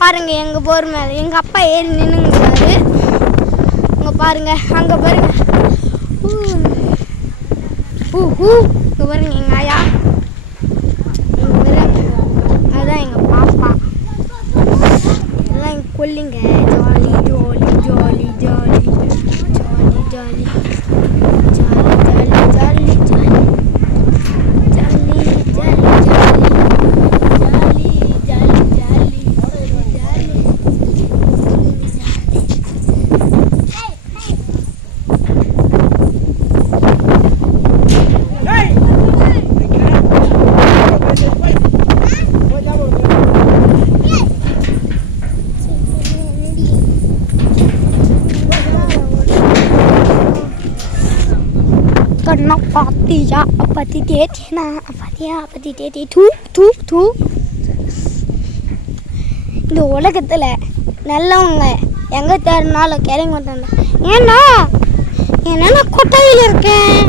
பாருங்க எங்கள் போர் மேலே எங்கள் அப்பா ஏறி நின்றுங்கிறாரு. அங்கே பாருங்க, அங்கே பாருங்க, இங்கே பாருங்க எங்கள் ஆயா, இங்கே பாருங்க அதுதான் எங்கள் பாப்பா. இதெல்லாம் எங்கள் கொல்லிங்க. Jolly jolly jolly jolly jolly jolly jolly jolly jolly கண்ணா பாத்தியா பத்தி தேத்தினா பாத்தியா பத்தி தேத்தி தூ தூ தூ. இந்த உலகத்தில் நல்லவங்க எங்கே தேடினாலும் கிறங்கி வந்தாங்க. ஏன்னா நான் கொட்டையில் இருக்கேன்.